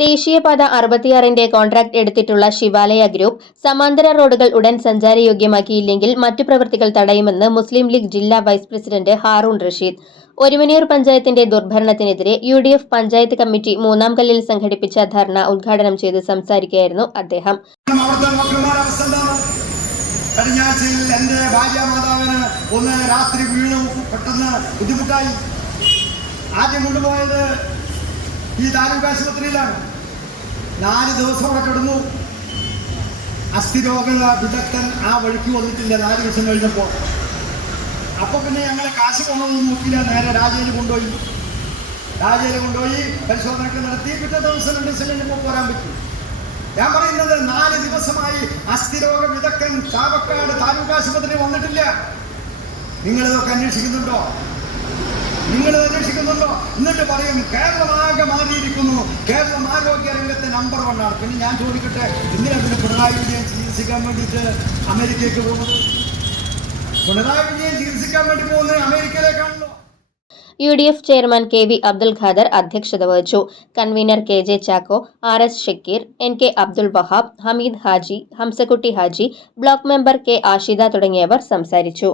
ദേശീയപാത അറുപത്തിയാറിന്റെ കോൺട്രാക്ട് എടുത്തിട്ടുള്ള ശിവാലയ ഗ്രൂപ്പ് സമാന്തര റോഡുകൾ ഉടൻ സഞ്ചാരയോഗ്യമാക്കിയില്ലെങ്കിൽ മറ്റു പ്രവൃത്തികൾ തടയുമെന്ന് മുസ്ലിം ലീഗ് ജില്ലാ വൈസ് പ്രസിഡന്റ് ഹാറൂൺ റഷീദ്. ഒരുമനിയൂർ പഞ്ചായത്തിന്റെ ദുർഭരണത്തിനെതിരെ U D F panchayat committee മൂന്നാം കല്ലിൽ സംഘടിപ്പിച്ച ധർണ ഉദ്ഘാടനം ചെയ്ത് സംസാരിക്കുകയായിരുന്നു അദ്ദേഹം. ആദ്യം കൊണ്ടുപോയത് ഈ താലൂക്ക് ആശുപത്രിയിലാണ് നാല് ദിവസം അവിടെ കിടന്നു. അസ്ഥിരോഗ വിദഗ്ധൻ ആ വഴിക്ക് വന്നിട്ടില്ല. നാല് ദിവസം കഴിഞ്ഞപ്പോൾ. അപ്പൊ പിന്നെ ഞങ്ങളെ കാശ് പോകണമെന്ന് നോക്കില്ല നേരെ രാജയിൽ കൊണ്ടുപോയി. രാജയിൽ കൊണ്ടുപോയി പരിശോധനയൊക്കെ നടത്തി. പിറ്റേ ദിവസം രണ്ട് ദിവസം കഴിഞ്ഞപ്പോൾ പോരാൻ പറ്റും. ഞാൻ പറയുന്നത് നാല് ദിവസമായി അസ്ഥിരോഗ വിദഗ്ധൻ ചാവക്കാട് താലൂക്ക് ആശുപത്രി വന്നിട്ടില്ല. നിങ്ങളിതൊക്കെ അന്വേഷിക്കുന്നുണ്ടോ? നിങ്ങൾ അന്വേഷിക്കുന്നുണ്ടോ എന്നിട്ട് പറയും കേരളമാകെ മാറിയിരിക്കുന്നു. കേരളം ആരോഗ്യ രംഗത്തെ നമ്പർ വൺ ആണ്. പിന്നെ ഞാൻ ചോദിക്കട്ടെ എന്തിനാ പിന്നെ പിണറായി വിജയൻ ചികിത്സിക്കാൻ വേണ്ടിയിട്ട് അമേരിക്കയ്ക്ക് പോകുന്നത്? പിണറായി വിജയൻ ചികിത്സിക്കാൻ വേണ്ടി പോകുന്നത് അമേരിക്കയിലേക്കാണല്ലോ. U D F chairman K V Abdul Khader അധ്യക്ഷത വഹിച്ചു. Convener K J Chacko R S Shakeer N K Abdul Wahab Hameed Haji Hamsakutty Haji block member K Ashida തുടങ്ങിയവർ സംസാരിച്ചു.